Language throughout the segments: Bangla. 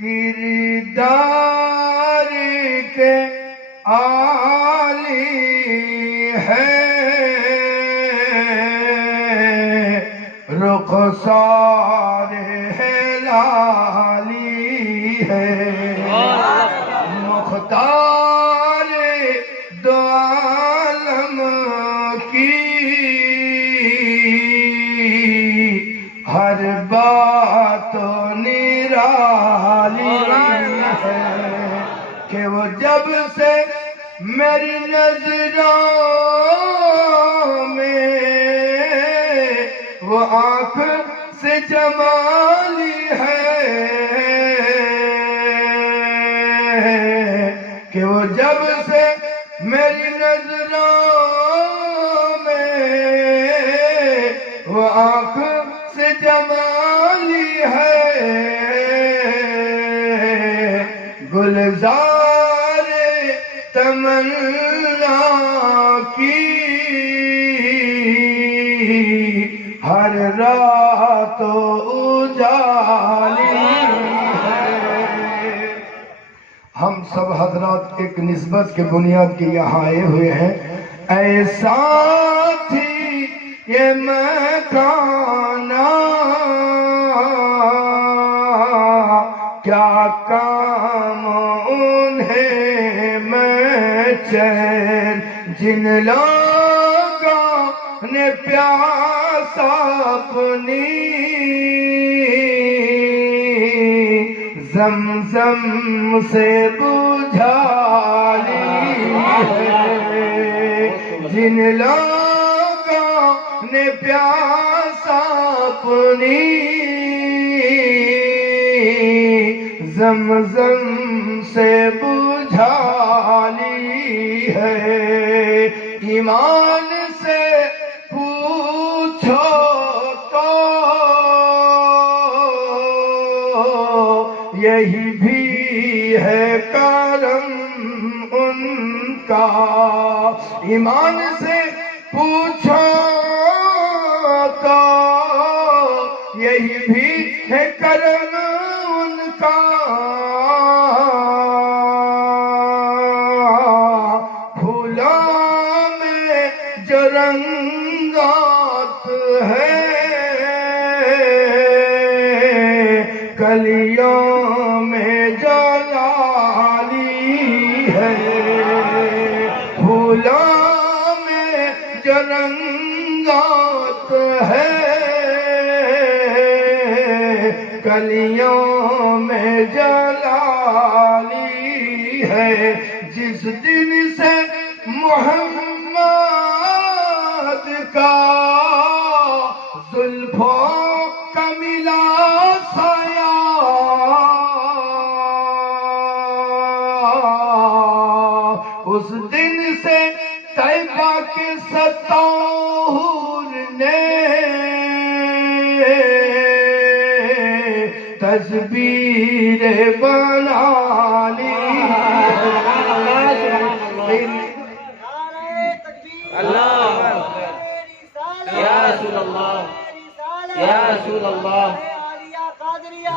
किरदार के आली है, रुखसार है लाली है, मुख्तार दो आलम की हर बात निराली है कि वो जब से मेरी नजरों में वो आंख से जमाली है कि वो जब से मेरी नजरों में वो आंख से जमाली है, गुलजार तमन्ना की हर रात उजाली है। हम सब हजरात एक निस्बत के बुनियाद के यहाँ आए हुए हैं। ऐसा थी ये मकाना, क्या काम उन्हें मैं चैन, जिन लोगों ने प्यासा अपनी ज़मज़म से बुझा ली है, जिन लोगों ने प्यासा अपनी ज़मज़म से बुझा ली है। ईमान से पूछो तो यही भी है करम उनका, ईमान से पूछो तो यही भी है करम उनका, फूलों में जो रंगात है, कलियों में जो लाली है, फूलों में जो रंगात है, कलियों में जलाली है। जिस दिन से मोहम्मद का जुल्फों का मिला साया, उस दिन से तैबा के सत्ताहूर ने तस्वीर बना ली।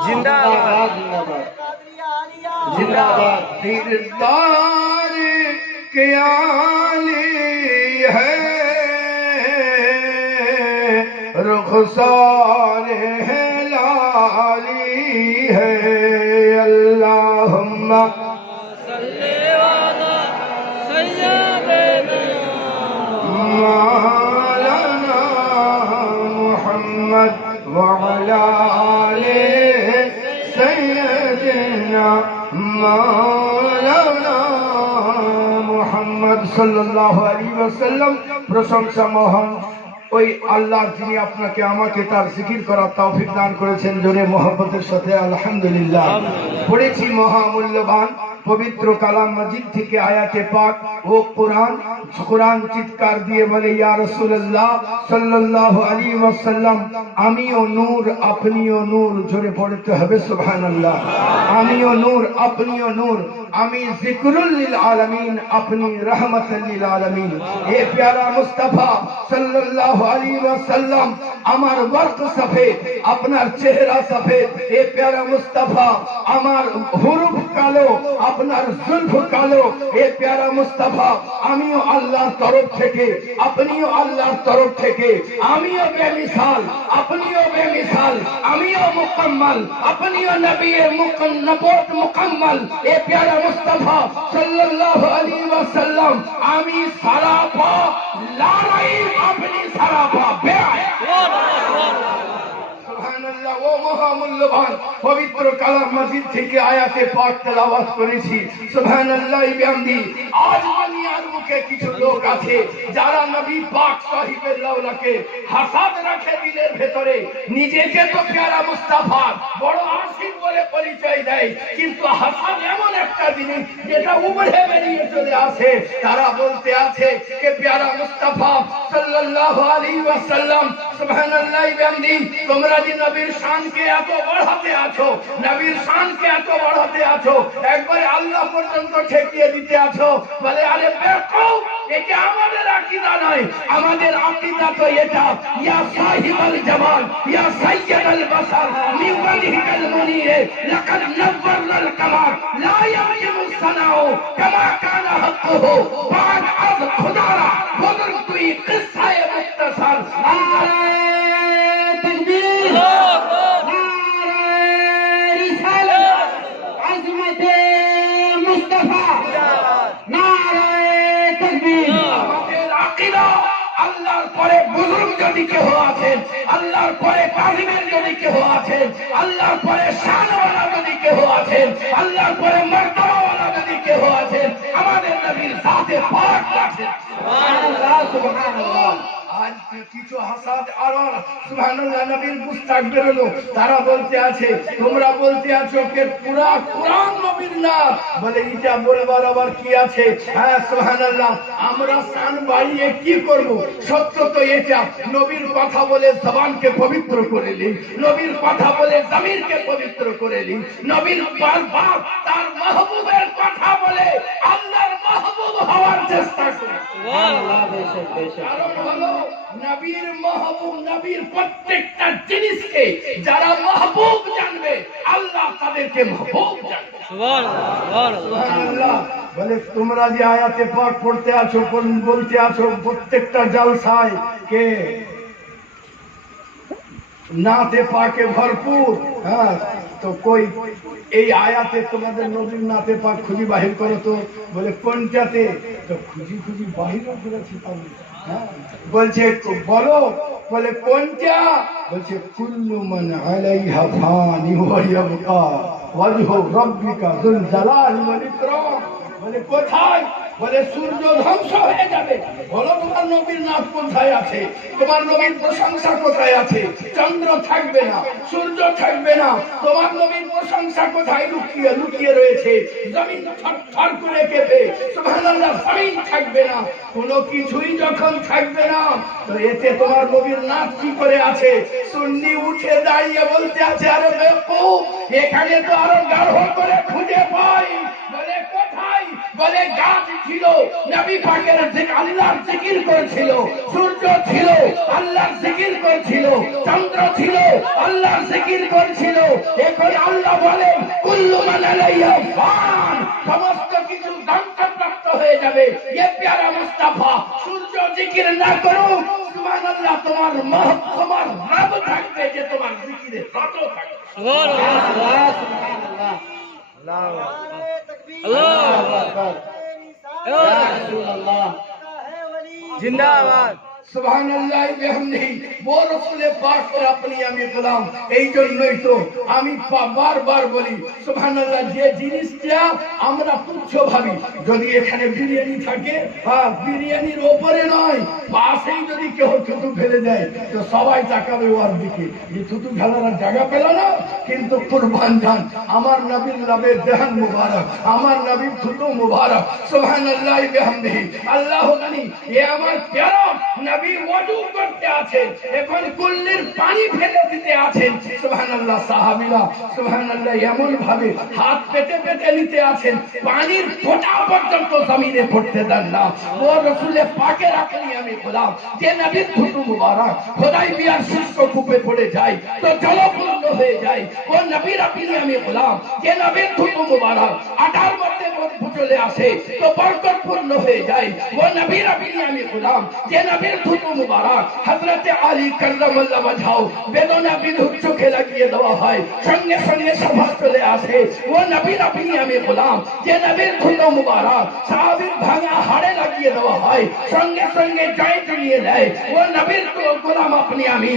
जिंदाबाद जिंदाबाद, किरदार के आली है, रुखसार है लाली है। अल्लाहुम्मा सल्ली अला सय्यिदना मौलाना मुहम्मद व अला आले सय्यिदना मौलाना मुहम्मद सल्लल्लाहु अलैहि वसल्लम। प्रशंसा মহান ওই আল্লাহ যিনি আপনাকে আমাকে তার জিকির করার তৌফিক দান করেছেন। জোরে মোহাব্বতের সাথে আলহামদুলিল্লাহ। পড়েছি মহামূল্যবান পবিত্র কালাম মাজিদ থেকে আয়াতে পাক ও কোরআন চিৎকার দিয়ে বলে ইয়া রাসূলুল্লাহ সাল্লাল্লাহু আলাইহি ওয়াসাল্লাম আমিও নূর আপনিও নূর, জোরে পড়তে হবে সুবহানাল্লাহ। আমিও নূর আপনিও নূর, আমি জিকরুল লিল আলামিন আপনি রহমতুল লিল আলামিন। এ প্যারা মুস্তাফা সাল্লাল্লাহু আলাইহি ওয়াসাল্লাম আমার ওয়ার্ক সফেদ, আপনার চেহারা সফেদ। এ প্যারা মুস্তাফা আমার হুরুফ কালো, আপনার জুলফ কালো। এ প্যারা মুস্তাফা আমিও আল্লাহর তরফ থেকে, আপনিও আল্লাহর তরফ থেকে। আমিও বেমিসাল, আপনিও বেমিসাল। আমিও মুকাম্মাল, আপনিও নবীর নবুয়ত মুকাম্মাল। এ প্যারা মুস্তাফা সাল্লাল্লাহু আলাইহি ওয়াসাল্লাম আমি সারাপা লা রাইব, আপনি সারাপা বেআইব। সুবহানাল্লাহ। ও মহামূল্যবান পবিত্র কালাম মাজিদ থেকে আয়াতে পাক তেলাওয়াত করেছি। সুবহানাল্লাহ বিহামদি। আজ দুনিয়ার মুখে কিছু লোক আছে যারা নবী পাক সাহিবের লাউলাকে হাসাদ রাখে দিলের ভেতরে, নিজেকে তো প্যারা মুস্তাফার বড় আশিক বলে পরিচয় দেয়, কিন্তু হাসাদ এমন একটা জিনিস যেটা উবড়ে বেরিয়ে চলে আসে। তারা বলতে আছে যে প্যারা মুস্তাফা সাল্লাল্লাহু আলাইহি ওয়াসাল্লাম সুবহানাল্লাহ বিহামদি তোমরা যে নবীর শানকে এত বাড়াতে আছো, নবীর শানকে এত বাড়াতে আছো, একবারে আল্লাহ পর্যন্ত ঠেকিয়ে দিতে আছো। বলে আরে বেকুফ, এটা আমাদের আকীদা নয়, আমাদের আকীদা তো এটা ইয়া সাহিবাল জামাল ইয়া সাইয়্যিদাল বাশার মিন ওয়াজহিকাল মুনীর লাকাদ নাওয়ারনাল কামার লা ইয়াকিমু সানাউ কামা কানা হাক্কুহু বাদ আজ খুদারা বদর তুই কিসসায়ে মুখতাসার। আল্লাহর পরে বুজুর্গ যদি কেহ আছেন, আল্লাহর পরে কাযিমের যদি কেহ আছেন, আল্লাহর পরে শানওয়ালা যদি কেহ আছেন, আল্লাহর পরে মর্তবাওয়ালা যদি কেহ আছেন, আমাদের নবীর জাতে পাক আছেন। সুবহানাল্লাহ সুবহানাল্লাহ। আজ কিছু হাসাদ আর সুবহানাল্লাহ নবীর মুস্তাক বেরোলো, তারা বলতে আছে তোমরা বলতে আছো যে পুরা কোরআন নবীর না, বলে এটা বলবার আবার কি আছে? হ্যাঁ সুবহানাল্লাহ, আমরা শান বাড়িয়ে কি করব? সত্য তো এটা, নবীর কথা বলে জবানকে পবিত্র করে নিন, নবীর কথা বলে জমিরকে পবিত্র করে নিন, নবীর বারবার তার মাহবুবের কথা বলে আল্লাহর মাহবুব হওয়ার চেষ্টা করুন। সুবহানাল্লাহ। বেশক বেশক। কারণ হলো নবীর মাহবুব, নবীর প্রত্যেকটা জিনিসকে যারা মাহবুব জানবে আল্লাহ তাদেরকে মাহবুব জানবে। সুবহানাল্লাহ সুবহানাল্লাহ। বলে তোমরা যে আয়াতে পাক পড়তে আছো, বলতে আছো প্রত্যেকটা জলসায় কে নাতে পাকে ভরপুর, হ্যাঁ তো কই এই আয়াতে তোমাদের নবীর নাতে পাক খুঁজি বাহির করো তো। বলে কোনটাতে? তো খুঁজি খুঁজি বাহির করেছি আমি। হ্যাঁ বলছে বলো, বলে কোনটা? বলছে কুল্লু মান আলাইহা ফানি ওয়া ইয়াবকা ওয়াজহু রাব্বিকা যুল জালালি ওয়াল ইকরাম। বলে কোথায়? বলে সূর্য ধ্বংস হয়ে যাবে। বলো তোমার নবীর নাম কোথায় আছে? তোমার নবীর প্রশংসা কোথায় আছে? চন্দ্র থাকবে না, সূর্য থাকবে না, তোমার নবীর প্রশংসা কোথায় লুকিয়ে লুকিয়ে রয়েছে? জমিন থরথর করে কেঁপে, সুবহানাল্লাহ, জমিন থাকবে না, কোনো কিছুই যখন থাকবে না তো এতে তোমার নবীর নাম কি করে আছে? সুন্নি উঠে দাঁড়িয়ে বলতে আছে আরে বেকুফ, এখানে তো আরো গাঢ় করে খুঁজে পাই। বলে কোথায়? বলে গাছ ছিল, নবী পাকের আল্লাহর জিকির করেছিল, সূর্য ছিল, আল্লাহর জিকির করেছিল, চন্দ্র ছিল, আল্লাহর জিকির করেছিল। এখন আল্লাহ বলেন কুল্লু মান আলাইহা ফান, সমস্ত কিছু ধ্বংসপ্রাপ্ত হয়ে যাবে। এ প্যারা মুস্তাফা সূর্য জিকির না করুক, সুবহানাল্লাহ, তোমার রব থাকবে যে তোমার জিকিরে রত থাকবে। সুবহানাল্লাহ সুবহানাল্লাহ। আল্লাহু আকবার। জিন্দাবাদ। সুবহানাল্লাহ বিহামদিহি वो रसूल पाक और अपनी আমি গোলাম। এই জন্যই তো আমি বারবার বলি সুবহানাল্লাহ, যে জিনিসটা আমরা তুচ্ছ ভাবি, যদি এখানে বিরিয়ানি থাকে, বিরিয়ানির ওপরে নয় পাশেই যদি কেউ থুতু ফেলে দেয় তো সবাই তাকাবে ওর দিকে, যে থুতু ফেলার জায়গা পেল না। কিন্তু কুরবান জান আমার নবীর নবের দেহান মুবারক, আমার নবীর থুতু মুবারক। সুবহানাল্লাহ বিহামদিহি আল্লাহ জানি এ আমার প্যারা নবী ওযু করতে আছেন, এখন কুল্লির পানি ফেলে দিতে আছেন। সুবহানাল্লাহ সাহাবীরা সুবহানাল্লাহ এমন ভাবে হাত পেতে পেতে নিতে আছেন, পানির ফোঁটা পর্যন্ত জমিনে পড়তে দেন না। ও রাসূলে পাকের আপনি আমি গোলাম, যে নবীর থুতু মুবারক হুদায়বিয়ার শুষ্ক কূপে পড়ে যায় তো জলপূর্ণ হয়ে যায়। ও নবীর আপনি আমি গোলাম, যে নবীর থুতু মুবারক আটার মধ্যে চলে আসে তো বরকতপূর্ণ হয়ে যায়। ও নবীর আপনি আমি গোলাম, যে নবীর থুতু মুবারক হযরত আলী কাররামাল্লাহু ওয়াজহাউ বেদনা বিধুর চোখে লাগিয়ে দেওয়া হয়, সঙ্গে সঙ্গে সভা চলে আসে। ও নবীর আপনি আমি গোলাম, যে নবীর থুতু মুবারক সাহাবীর ভাঙা হাড়ে লাগিয়ে দেওয়া হয়, সঙ্গে সঙ্গে জয়েন্ট নিয়ে নেয়। ও নবীর গোলাম আপনি আমি,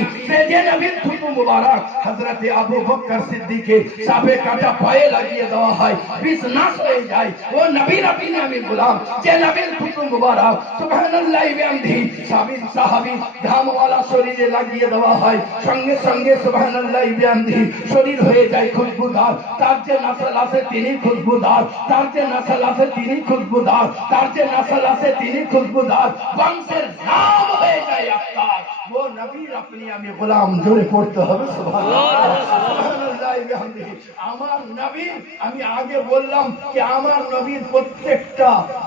যে নবীর থুতু মুবারক হযরত আবু বকর সিদ্দিকে সাপে কাটা পায়ে লাগিয়ে দেওয়া হয়, বিষ নাশ হয়ে যায়। ও নবীর আপনি আমি গোলাম, যে নবীর থুতু মুবারক সুবহানাল্লাহি বিহামদিহি সাহাবী ধামওয়ালা শরীরে লাগিয়ে দেওয়া হয়, সঙ্গে সঙ্গে সুবহানাল্লাহি বিহামদিহি শরীর হয়ে যায় খুশবুদার। তার যে নসল আছে তিনি খুশবুদার, তার যে নসল আছে তিনি খুশবুদার, তার যে নসল আছে তিনি খুশবুদার, বংশের নাম হয়ে যায় আফতার। ও নবীর আপনি আমি গোলাম, জোরে পড়তে হবে সুবহানাল্লাহ সুবহানাল্লাহি বিহামদিহি। আমার নবী, আমি আগে বললাম যে আমার নবীর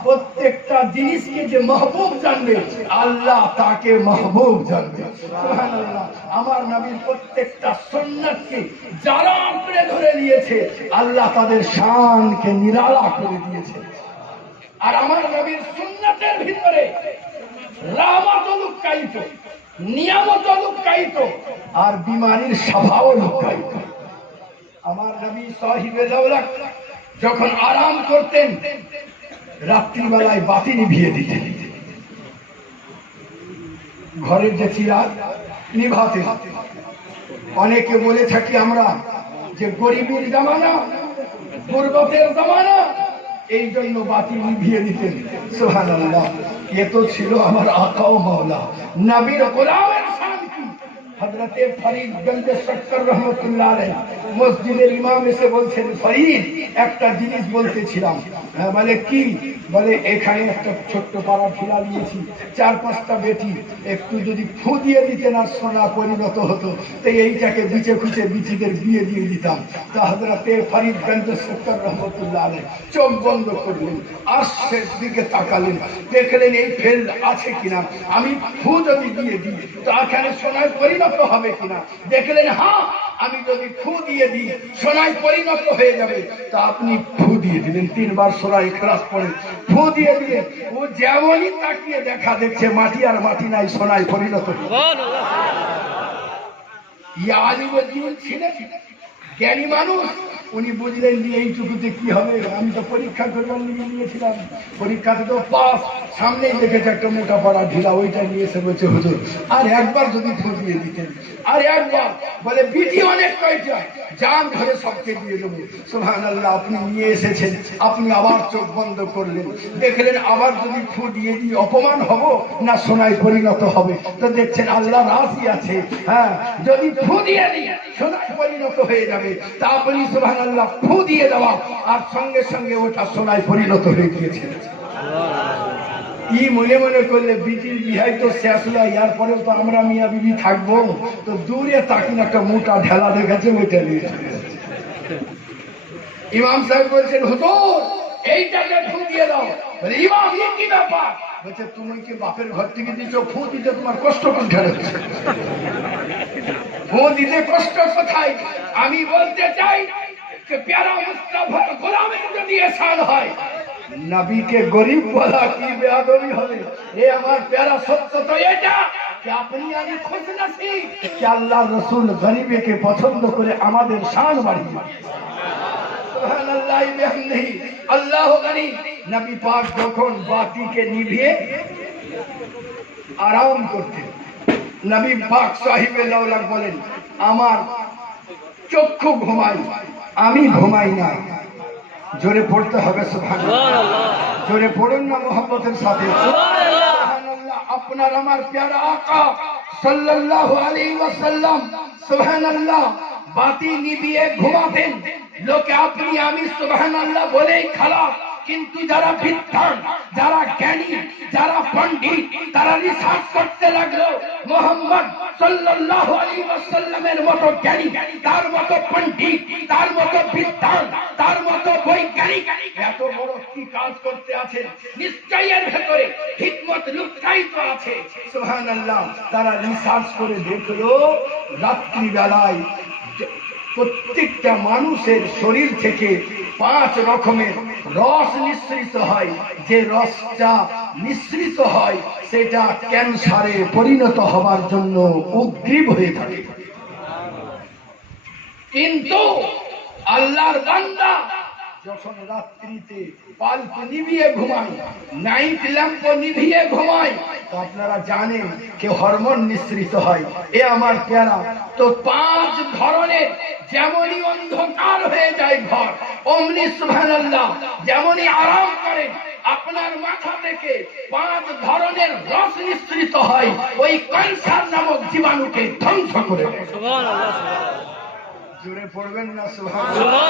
প্রত্যেকটা জিনিসকে যে মাহবুব জানবে আল্লাহ তাকে মাহবুব জানবে। সুবহানাল্লাহ, আমার নবীর প্রত্যেকটা সুন্নাতকে যারা আঁকড়ে ধরে নিয়েছে আল্লাহ তাদের শানকে নিরালা করে দিয়েছে। আর আমার নবীর সুন্নাতের ভিতরে রাহমাত লুকায়িত, নিয়ামত লুকায়িত, আর বিমারির স্বভাবও লুকায়িত। আমার নবী সাহিবে দৌলত যখন আরাম করতেন রাত্রিবেলায় বাতি নিভিয়ে দিতেন, ঘরের যে চিরাগ নিভাতে। অনেকে বলে থাকি আমরা যে গরিবের জামানা, গুরবতের জামানা, এই জন্য বাতি নিভিয়ে দিতেন। সুবহানাল্লাহ, এ তো ছিল আমার আকা ও মাওলা নবীর গোলামের শান্তি। হযরতে ফরিদ গঞ্জ শক্কর রহমাতুল্লাহ আলাইহি মসজিদের ইমাম এসে বলছেন, ফরিদ একটা জিনিস বলতেছিলাম। বলে কি? বলে এখানে একটা ছোট্ট পাড়া ঠেলা নিয়েছি, 4-5টা বেটি, একটু যদি ফু দিয়ে দিতেন আর সোনা পরিণত হতো তো এইটাকে বিচে খুঁচে বিচিদের বিয়ে দিয়ে দিতাম। তা হযরতে ফরিদ গঞ্জ শক্কর রহমাতুল্লাহ আলাইহি চোখ বন্ধ করলেন, আরশের দিকে তাকালেন, দেখলেন এই ফেল আছে কিনা, আমি ফু যদি দিয়ে দিই তো এখানে সোনায় পরিণত হবে কিনা। দেখলেন হ্যাঁ, আমি যদি ফু দিয়ে দিই সোনায় পরিণত হয়ে যাবে। তা আপনি ফু দিয়ে দিলেন, 3 বার সূরা ইখলাস পড়ে ফু দিয়ে দিলেন। ও যেমনই তাকিয়ে দেখা দেখছে মাটি আর মাটি নাই, সোনায় পরিণত। ইয়া আলিমুদ্দিন ছিলেন জ্ঞানী মানুষ, উনি বুঝলেন যে এইটুকুতে কি হবে। আমি তো পরীক্ষা করবার নিয়েছিলাম, পরীক্ষাতে তো পাস, সামনেই দেখেছে একটা মোটা পাড়া ঢিলা, ওইটা নিয়ে এসে বলছে হুজুর আর একবার যদি ফু দিয়ে দিতেন, আর একবার। বলে বিধি অনেক কয়টা, জান ধরে সবকে দিয়ে দেবো। সুবহানাল্লাহ, আপনি নিয়ে এসেছেন, আপনি আবার চোখ বন্ধ করলেন, দেখলেন আবার যদি ফু দিয়ে দিই অপমান হব না সোনায় পরিণত হবে। তো দেখছেন আল্লাহ রাজি আছে, হ্যাঁ যদি ফু দিয়ে দিই সোনায় পরিণত হয়ে যাবে। তা আপনি সুবহানাল্লাহ ফু দিয়ে দেওয়া আর সঙ্গে সঙ্গে ওটা সোনায় পরিণত হয়ে গিয়েছে। কি মনে মনে করলে বিটির বিহাই তো শেষ হলো, ইয়ার পরে তো আমরা মিয়া বিবি থাকবো। তো দূরে তাকিন একটা মোটা ঢেলা দেখেছে, ওইটা নিয়ে ইমাম সাহেব বলছেন হুজুর এইটাকে ফু দিয়ে দাও। ইমাম কি ব্যাপার? বলছে তুমি কি বাপের ঘর থেকে দিয়েছো, ফু দিতে তোমার কষ্ট কোনখানে হচ্ছে? ফু দিতে কষ্ট কোথায়? আমি বলতে চাই প্যারা মুস্তাফার গোলামের যদি এহসান হয়, নবীকে গরিব বলা কি বেয়াদবি হবে? এ আমার প্যারা সত্য তো এটা कि अपनी आगे खुश नसीब कि अल्लाह रसूल गरीबे के पसंद करे আমাদের শান বাড়িয়ে। সুবহানাল্লাহ বিহামদিহি আল্লাহু গনি। নবী পাক যখন বাতিকে নিভিয়ে আরাম করতেন। নবী পাক সাহিবে লাউলা বলেন, আমার চক্ষু ঘুমাই, আমি ঘুমাই না। জোরে পড়তে হবে সুবহানাল্লাহ, জোরে পড়ুন না মোহাম্মতের সাথে সুবহানাল্লাহ। আপনার আমার প্যারা আকা সাল্লাল্লাহু আলাইহি ওয়াসাল্লাম সুবহানাল্লাহ বাতি নিভিয়ে ঘুমাতেন। লোকে আপনি আমি সুবহানাল্লাহ বলেই খারাপ, কিন্তু যারা বিদ্বান, যারা জ্ঞানী, যারা পণ্ডিত, তারা রিসার্চ করতে লাগলো মুহাম্মদ সাল্লাল্লাহু আলাইহি ওয়াসাল্লামের মতো জ্ঞানী, তার মতো পণ্ডিত, তার মতো বিদ্বান, তার মতো বৈজ্ঞানিক এত বড় কি কাজ করতে আছে, নিশ্চয়ই এর ভেতরে হিকমত লুকায়িত আছে সুবহানাল্লাহ। তারা রিসার্চ করে দেখলো রাত্রি বেলায় প্রত্যেকটা মানুষের শরীর থেকে 5 রকমের রস নিঃসৃত হয়। যে রসটা নিঃসৃত হয় সেটা ক্যান্সারে পরিণত হবার জন্য উদ্গ্রীব হয়ে থাকে। কিন্তু আল্লাহর বান্দা যখন রাত্রিতে বাল্ব নিভিয়ে ঘুমায়, নাইট ল্যাম্প নিভিয়ে ঘুমায়, তো আপনারা জানেন যে হরমোন নিঃসৃত হয়। এ আমার প্যারা, তো 5 ধরনের যেমনই অন্ধকার হয়ে যায় ঘর, অমনি সুবহানাল্লাহ যেমনই আরাম করেন আপনার মাথা থেকে 5 ধরনের রস নিঃসৃত হয়, ওই ক্যান্সার নামক জীবাণুকে ধ্বংস করে দেয়। সুবহানাল্লাহ, জোরে পড়বেন না সুবহানাল্লাহ।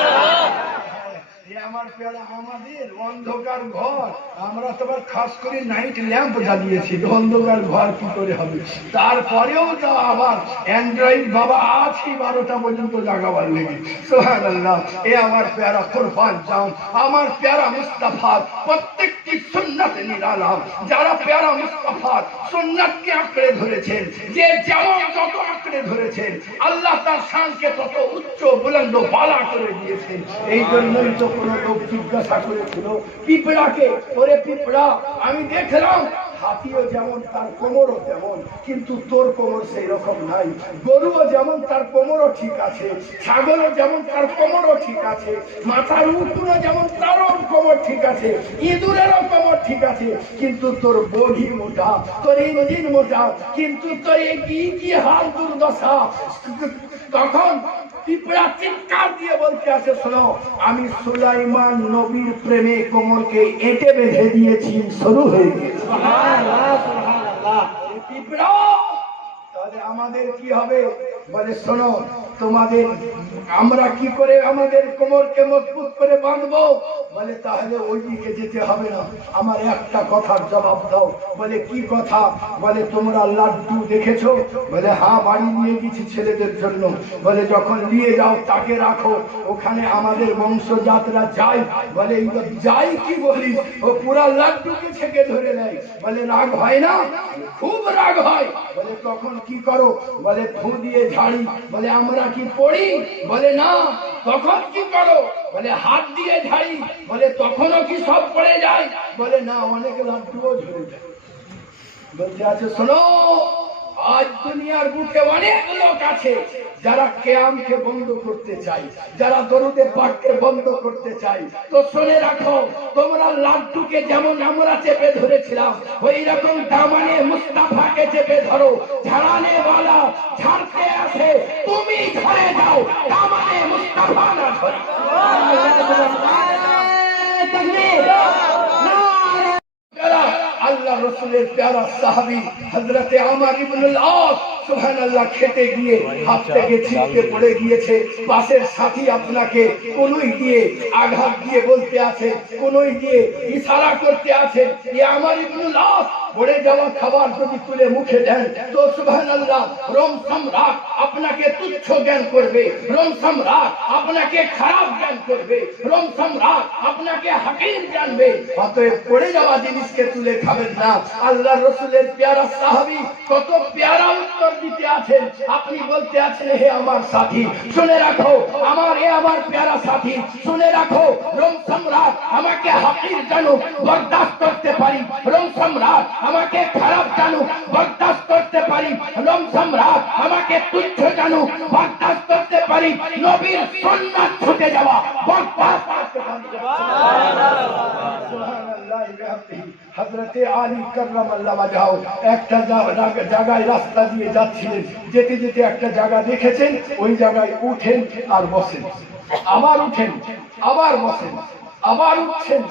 আমার প্যারা, আমাদের অন্ধকার ঘর, আমরা তো আবার খাস করে নাইট ল্যাম্প জ্বালিয়েছি, অন্ধকার ঘর কি করে হবে? তারপরেও তো আবার অ্যান্ড্রয়েড বাবা আছে 12টা পর্যন্ত জাগাবার লেগে সুবহানাল্লাহ। এ আমার প্যারা কুরবান যাও, আমার প্যারা মুস্তাফার প্রত্যেকটি সুন্নাতে নিরালাম। যারা প্যারা মুস্তাফার সুন্নাতকে আঁকড়ে ধরেছেন, যে যেমন যত আঁকড়ে ধরেছেন, আল্লাহ তার শানকে তত উচ্চ বুলন্দ বালা করে দিয়েছেন। এই জন্যই তো কোনো লোক জিজ্ঞাসা করেছিল পিঁপড়াকে, ওরে পিঁপড়া, আমি দেখলাম হাতিও যেমন তার কোমরও তেমন, কিন্তু তোর কোমর সেই রকম নাই। গরুও যেমন তার কোমরও ঠিক আছে, ছাগলও যেমন তার কোমরও ঠিক আছে, মাথার উকুনও যেমন তারও কোমর ঠিক আছে, ইঁদুরেরও কোমর ঠিক আছে, কিন্তু তোর বডি মোটা, তোর ইঞ্জিন মোটা, কিন্তু তোর কি হাল দুর্দশা। তখন পিঁপড়া চিৎকার দিয়ে বলতে আছে, শোনো, আমি সুলাইমান নবীর প্রেমে কোমরকে এঁটে বেঁধে দিয়েছি, শুরু হয়ে গেছে। পিঁপড়া তাহলে আমাদের কি হবে? বলে শোনো, তোমাদের আমরা কি করে আমাদের কোমরকে মজবুত করে বাঁধবো? বলে তাহলে ওই দিকে যেতে হবে না, আমার একটা কথার জবাব দাও। বলে কি কথা? বলে তোমরা লাড্ডু দেখেছো? বলে হ্যাঁ, বাড়ি নিয়ে গেছি ছেলেদের জন্য। বলে যখন নিয়ে যাও তাকে রাখো, ওখানে আমাদের বংশজাতরা যায়। বলে যাই কি বলিস, ও পুরা লাড্ডুকে ছেঁকে ধরে নেয়। বলে রাগ হয় না? খুব রাগ হয়। বলে তখন কি করো? বলে ফু দিয়ে ঝাড়ি। বলে আমরা কি পড়ি? বলে না। তখন কি করো? বলে হাত দিয়ে ঝাড়ি। বলে তখনও কি সব পড়ে যায়? বলে না, অনেক লাড্ডুও ঝরে যায়। বলতে আছে, শোনো, আজ দুনিয়ার বুকে অনেক লোক আছে যারা কিয়ামকে বন্ধ করতে চাই, যারা দরুদে পাককে বন্ধ করতে চাই। তো শুনে রাখো, তোমরা লাড্ডুকে যেমন আমরা চেপে ধরেছিলাম, ওই রকম দামানে মুস্তাফাকে চেপে ধরো। ঝাড়ানে वाला ঝাড়তে আসে, তুমি ধরে যাও, দামানে মুস্তাফা না ধরে। আল্লাহ রসুলের প্যারা সাহাবী হযরতে আমর ইবনুল আস সুবহানাল্লাহ খেতে গিয়ে হাত থেকে ছিটকে পড়ে গিয়েছে। পাশের সাথী আপনাকে কোনই দিয়ে আঘাত দিয়ে বলতে আছে, কোনই দিয়ে ইশারা করতে আছে, এ আমর ইবনুল আস পড়ে যাওয়া খাবার যদি তুলে মুখে দেন তো সুবহানাল্লাহ রোম সম্রাট আপনাকে তুচ্ছ জ্ঞান করবে, রোম সম্রাট আপনাকে খারাপ জ্ঞান করবে, রোম সম্রাট আপনাকে হাকির জানবে। অতএব পড়ে যাওয়া জিনিসকে তুলে খাবেন না। আল্লাহ রসুলের প্যারা সাহাবী কত প্যারা উত্তর দিতে আছেন। আপনি বলতে আছেন, হে আমার সাথী শুনে রাখো, আমার প্যারা সাথী শুনে রাখো, রোম সম্রাট আমাকে হাকির জানো বরদাস্ত করতে পারি, রোম সম্রাট আমাকে খারাপ জানো বরদাস্ত করতে পারি, রোম সম্রাট আমাকে তুচ্ছ জানো বরদাস্ত করতে পারি, নবীর সুন্নাত ছুটে যাওয়া বরদাস্ত হযরতে আলী কাররামাল্লাহু ওয়াজহাহু একটা জায়গায় রাস্তা দিয়ে যাচ্ছিলেন, যেতে যেতে একটা জায়গা দেখেছেন, ওই জায়গায় উঠেন আর বসেন, আবার উঠেন আবার বসেন, আবার উঠছেন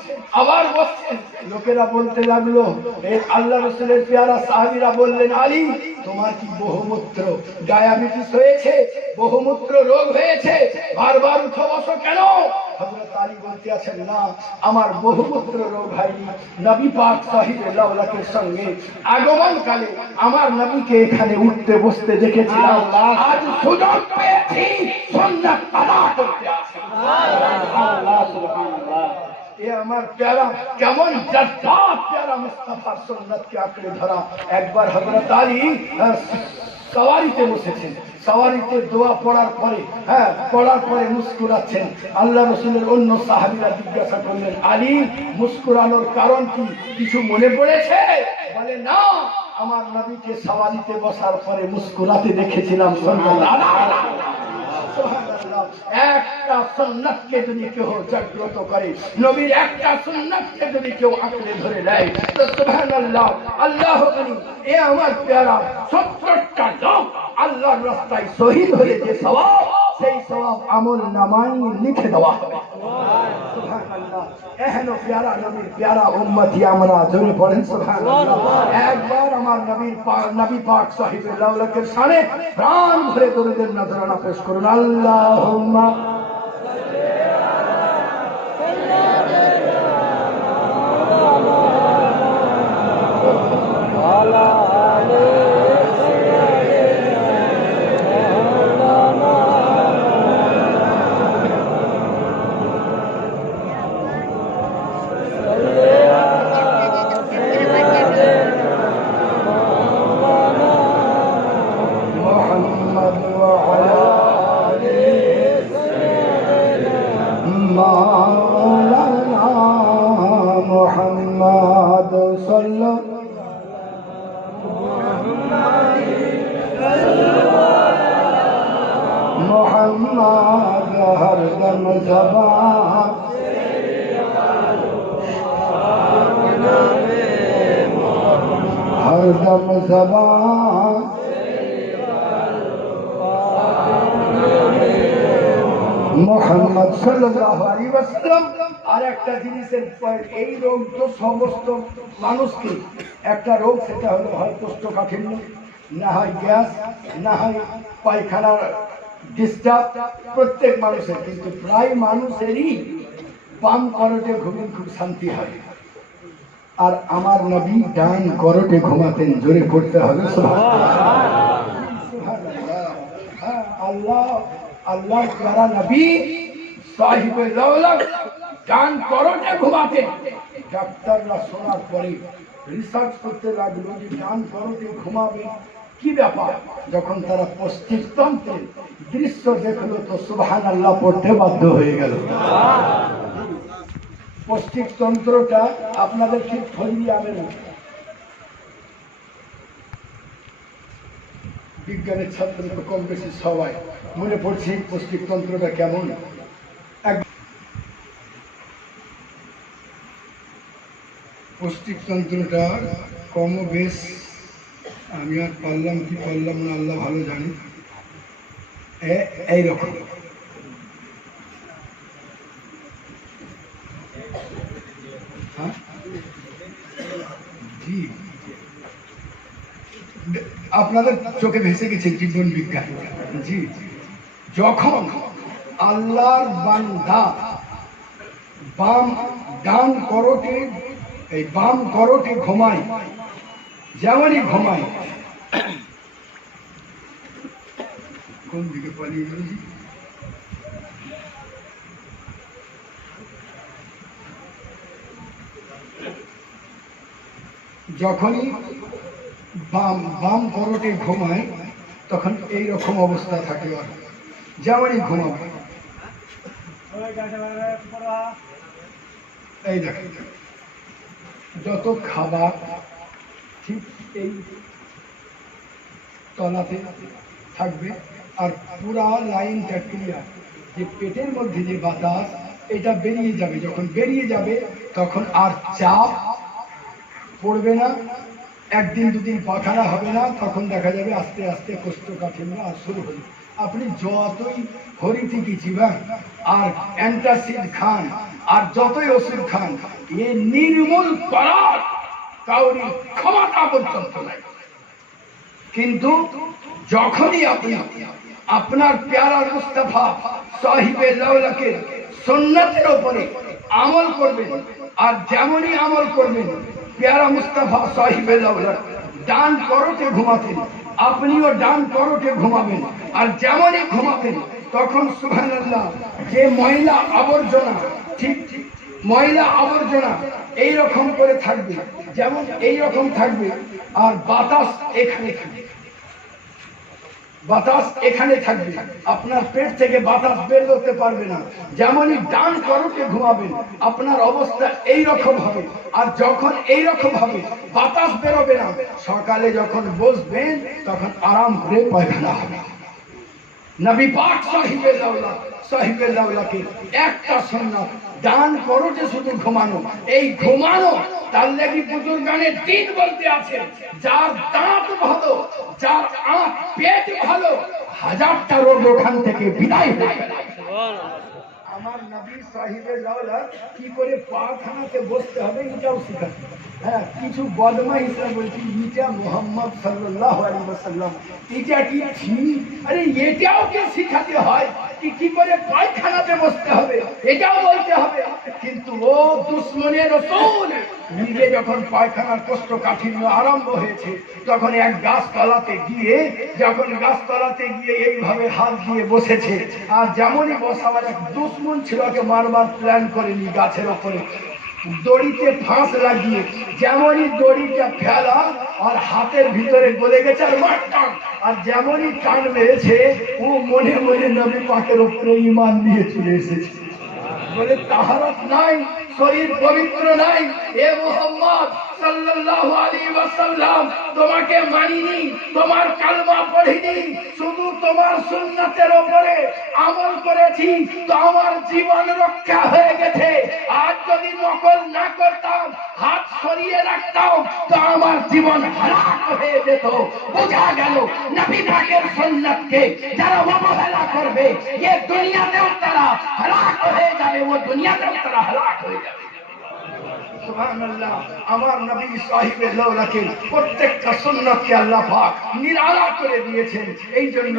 আবার বসছেন। লোকেরা বলতে লাগলো, আল্লাহ রাসূলের পেয়ারা সাহাবীরা বললেন, আলী তোমার কি বহুমূত্র ডায়াবেটিস হয়েছে, বহুমূত্র রোগ হয়েছে, বারবার উঠো বসো কেন? হযরত আলী বলতে আছেন, না আমার বহুমূত্র রোগ হয়নি, নবী পাক সাহিবে লাউলাকের সঙ্গে আগমনকালে আমার নবীকে এখানে উঠতে বসতে দেখেছিলাম, আজ সুযোগ পেয়েছি সুন্নাত আদা করতে আছি। সুবহানাল্লাহ সুবহানাল্লাহ। এ আমার প্যারা কেমন জাজ্জাব প্যারা মুস্তাফার সুন্নাতকে আঁকড়ে ধরা। একবার হযরত আলী সওয়ারিতে বসেছেন, সওয়ারিতে দোয়া পড়ার পরে পড়ার পরে মুস্কুরাচ্ছেন। আল্লাহ রাসূলের অন্য সাহাবীরা জিজ্ঞাসা করলেন, আলী মুস্কুরানোর কারণ কি, কিছু মনে পড়েছে? বলে, না আমার নবীকে সওয়ারিতে বসার পরে মুস্কুরাতে দেখেছিলাম। একটা সুন্নাতকে যদি কেউ জাগ্রত করে, নবীর একটা সুন্নাতকে যদি কেউ আঁকড়ে ধরে নেয়, তো সুবহানাল্লাহ আল্লাহ করিম, এ আমার প্যারা 70টা লোক আল্লাহর রাস্তায় শহীদ হয়ে যে সওয়াব, সেই সওয়াব আমল নামায় লিখে দেওয়া হবে। সুবহানাল্লাহ। এহেন প্যারা নবীর প্যারা উম্মতি আমরা, জোরে পড়েন সুবহানাল্লাহ। একবার আমার নবী পাক সাহিবে লাউলাকের শানে প্রাণ ভরে দরুদের নজরানা পেশ করুন। আল্লাহুম্মা हरदम ज़बान हरदम ज़बान মুহাম্মদ সাল্লাল্লাহু আলাইহি ওয়াসাল্লাম। আর একটা জিনিসের এই রোগ তো সমস্ত মানুষকে একটা রোগ, সেটা হলো হয় কোষ্ঠকাঠিন্য, না হয় গ্যাস, না হয় পায়খানার ডিস্টার্ব, প্রত্যেক মানুষের। কিন্তু প্রায় মানুষেরই বাম করটে ঘুমিয়ে খুব শান্তি হয়, আর আমার নবী ডান করটে ঘুমাতেন। জোরে পড়তে হবে আল্লাহ আল্লাহ প্যারা নবী সাহিবে লাউলাক ডান করটে ঘুমাতেন। ডাক্তাররা শোনার পরে রিসার্চ করতে লাগলো যে ডান করটে ঘুমাবে কি ব্যাপার। যখন তারা পশ্চিমতন্ত্রের দৃশ্য দেখলো তো সুবহানাল্লাহ পড়তে বাধ্য হয়ে গেল। পশ্চিমতন্ত্রটা আপনাদের ঠিক ধরিয়ে আনেন, বিজ্ঞানের ছাত্র তো কম বেশি সবাই মনে পড়ছে পশ্চিমতন্ত্রটা কেমন। পশ্চিমতন্ত্রটা কম বেশ আমি আর পারলাম কি পারলাম না আল্লাহ ভালো জানি, এইরকম। জি, আপনাদের চোখে ভেসে গেছে জীবন বিজ্ঞান। জি, যখন আল্লাহর বান্দা ডান করটে এই বাম করটে ঘুমায়, যেমনই ঘুমায়, কোন দিকে পালিয়ে গেল, যখনই বাম করটে ঘুমায় তখন এইরকম অবস্থা থাকে, যেমনই ঘুমাবে। এই দেখেন, যত খাবার ঠিক এই তলাতে থাকবে, আর পুরা লাইনটা ক্লিয়ার, যে পেটের মধ্যে যে বাতাস এটা বেরিয়ে যাবে, যখন বেরিয়ে যাবে তখন আর চাপ পড়বে না, একদিন দুদিন পাখানা হবে না, তখন দেখা যাবে আস্তে আস্তে কোষ্ঠকাঠিন্য আর শুরু হলো। আপনি যতই হরিতি চিবান আর অ্যান্টাসিড খান আর যতই ওষুধ খান, এ নির্মূল করার কাউরি ক্ষমতা পর্যন্ত নাই। কিন্তু যখনই আপনি আপনার প্যারা মুস্তাফা সাহিবে লাউলাকে সুন্নাতের উপরে আমল করবেন, আর যেমনই আমল করবেন প্যারা মুস্তাফা সাহিবে লাউলা ডান করতে ঘুমাতেন, আপনিও ডান করতে ঘুমাবেন, আর যেমনই ঘুমাবেন তখন সুবহানাল্লাহ যে ময়লা আবর্জনা, ঠিক ময়লা আবর্জনা এইরকম করে থাকবে, যেমন এইরকম থাকবে, আর বাতাস এখানে থাকবে, বাতাস এখানে থাকবে, আপনার পেট থেকে বাতাস বের করতে পারবে না। যেমনই ডান করতে ঘুমাবেন আপনার অবস্থা এই রকম হবে, আর যখন এই রকম হবে বাতাস বেরোবে না, সকালে যখন বসবেন তখন আরাম করে পায়খানা হবে। নবী পাক সাহিবে লাউলাকে একটা সুন্নাত, ডান করতে শুধু ঘুমানো, এই ঘুমানো তার লাগি বুজুর্গানের দিন বলতে আছে, যার দাঁত ভালো, যার পেট ভালো, হাজারটা রোগ ওখান থেকে বিদায় হয়ে গেল। আমার নবী সাহিবে লাউলা কি করে পাখানাতে বসতে হবে এটাও শিখাচ্ছে। হ্যাঁ, কিছু বদমাইশরা বলছি ইটা মুহাম্মদ সাল্লাল্লাহু আলাইহি ওয়াসাল্লাম, এটা কি ঠিক? আরে এটাও কে শিখাতে হয় কি কি করে পায়খানাতে বসতে হবে, এটাও বলতে হবে। কিন্তু ও দুশমনের রাসূল নিজে যখন পায়খানার কোষ্ঠকাঠিন্য আরম্ভ হয়েছে, তখন এক গাছতলাতে গিয়ে, যখন গাছতলাতে গিয়ে এইভাবে হাত দিয়ে বসেছে, আর যেমনই বসাবার এক দুশমন ছিল, ওকে মারবার প্ল্যান করেনি, গাছের ওপরে দড়িতে ফাঁস লাগিয়ে যেমনই দড়িটা ফেলা আর হাতের ভিতরে গলে গেছে, আর মারটান, আর যেমনই টান মেরেছে ও মনে মনে নবী পাকের উপরে ঈমান নিয়ে চলে এসেছে। বলে তাহারত নাই, শরীর পবিত্র নাই, এ মুহাম্মদ সাল্লাল্লাহু আলাইহি ওয়াসাল্লাম তোমাকে মানিনি, তোমার কালমা পড়িনি, শুধু তোমার সুন্নাতের উপরে আমল করেছি, তো আমার জীবন রক্ষা হয়ে গেছে। আজ যদি নকল না করতাম, হাত সরিয়ে রাখতাম, তো আমার জীবন হারাক হয়ে যেত। বোঝা গেল নবী পাকের সুন্নাতকে যারা অবহেলা করবে, এ দুনিয়াতেও তারা হারাক হয়ে যাবে, ও দুনিয়াতেও তারা হারাক হয়ে যাবে। সুবহানাল্লাহ, আমার নবী সাহিবে লাউলাকে প্রত্যেকটা সুন্নাতকে আল্লাহ পাক নিরালা করে দিয়েছেন। এই জন্য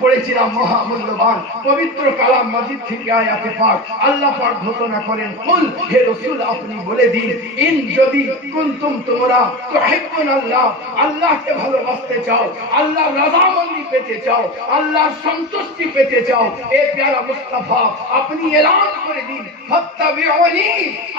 পড়েছিলাম মহামূল্যবান পবিত্র কালাম মাজিদ থেকে আয়াতে পাক, আল্লাহ পাক ঘোষণা করেন, কুল হে রাসূল আপনি বলে দিন, ইন যদি কুনতুম তোমরা তুহিব্বুন আল্লাহ, আল্লাহকে ভালোবাসতে চাও, আল্লাহর রাজামন্দি পেতে চাও, আল্লাহর সন্তুষ্টি পেতে চাও, এ প্যারা মুস্তাফা আপনি এলান করে দিন, ফাত্তাবিউনি,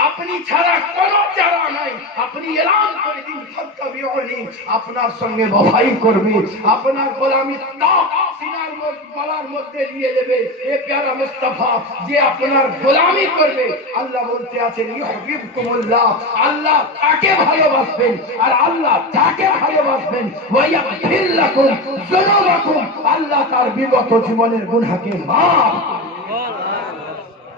আপনি ছাড়া কোনো চারা নাই, আপনি এলান করে দিন, ফাত্তাবিউনি, আপনার সঙ্গে বফাই করবে, আপনার গোলামি তাক সিনার গলার মধ্যে দিয়ে দেবে। এ প্যারা মুস্তাফা যে আপনার গোলামি করবে, আল্লাহ বলতে আছেন ইউহিব্বুকুমুল্লাহ, আল্লাহ তাকে ভালোবাসবেন, আর আল্লাহ যাকে ভালোবাসবেন ওয়ায়াগফির লাকুম যুনুবাকুম, আল্লাহ তার বিগত জীবনের গুনাহকে মাফ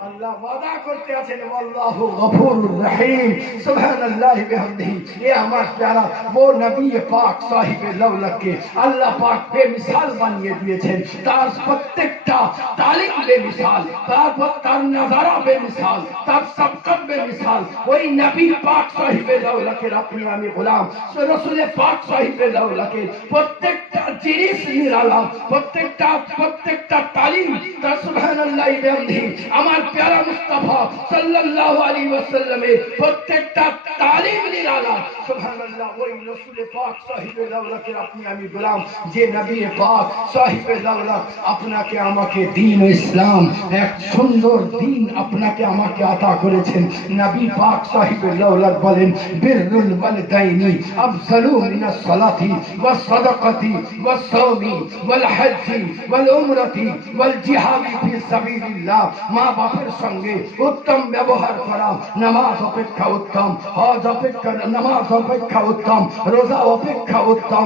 আল্লাহ ওয়াদা করতে আছেন, আল্লাহু গফুরুর রহিম। সুবহানাল্লাহি বিহামদিহি। এ আমার প্যারা ও নবী পাক সাহিবে লাউলাকে আল্লাহ পাক বেমিসাল বানিয়ে দিয়েছেন, তার প্রত্যেকটা তালিম বেমিসাল, তার নজারা বেমিসাল, তার সবকত বেমিসাল। ওই নবী পাক সাহিবে লাউলাকে আপনি আমি গোলাম, রাসূল পাক সাহিবে লাউলাকে প্রত্যেকটা জিনিস নিরালা, প্রত্যেকটা তালিম তার সুবহানাল্লাহি বিহামদিহি। আমার প্যারা মুস্তাফা সাল্লাল্লাহু আলাইহি ওয়াসাল্লামের প্রত্যেকটা তালিম নিরালা। সুবহানাল্লাহ, ওই রাসূল পাক সাহিবে লাউলাকে আপনি আমি গোলাম, যে নবী পাক সাহিবে লাউলা আপনাকে আমাকে দ্বীন ইসলাম, এক সুন্দর দ্বীন আপনাকে আমাকে আতা করেছেন। নবী পাক সাহিবে লাউলা বলেন, বিররুল ওয়ালিদাইনি আফজালু মিনাস সালাতি ওয়াস সাদাকাতি ওয়াস সাওমি ওয়াল হজ্জি ওয়াল উমরাতি ওয়াল জিহাদি ফি সাবিলিল্লাহ। মা বাপের সঙ্গে উত্তম ব্যবহার করা নামাজ অপেক্ষা উত্তম, হজ অপেক্ষা নামাজ অপেক্ষা উত্তম, রোজা অপেক্ষা উত্তম,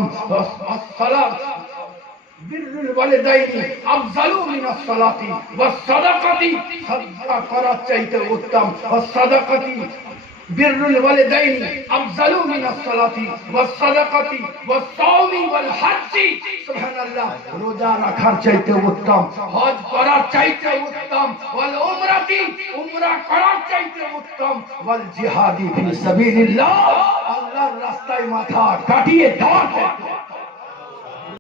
সালাত বিররুল ওয়ালিদাইনি আফজালু মিনাস সালাতি ওয়াস সাদাকাতি, সাদকা করার চাইতে উত্তম, ওয়াস সাদাকাতি বিররুল ওয়ালিদাইনি আফজালু মিনাস সালাতি ওয়াস সাদাকাতি ওয়াস সাওমি ওয়াল হজ্জি, সুবহানাল্লাহ, রোজা রাখার চাইতে উত্তম, হজ করার চাইতে উত্তম, ওয়াল উমরাতি, উমরা করার চাইতে উত্তম, ওয়াল জিহাদি ফি সাবিলিল্লাহ, আল্লাহর রাস্তায় মাথা কাটিয়ে দেওয়ার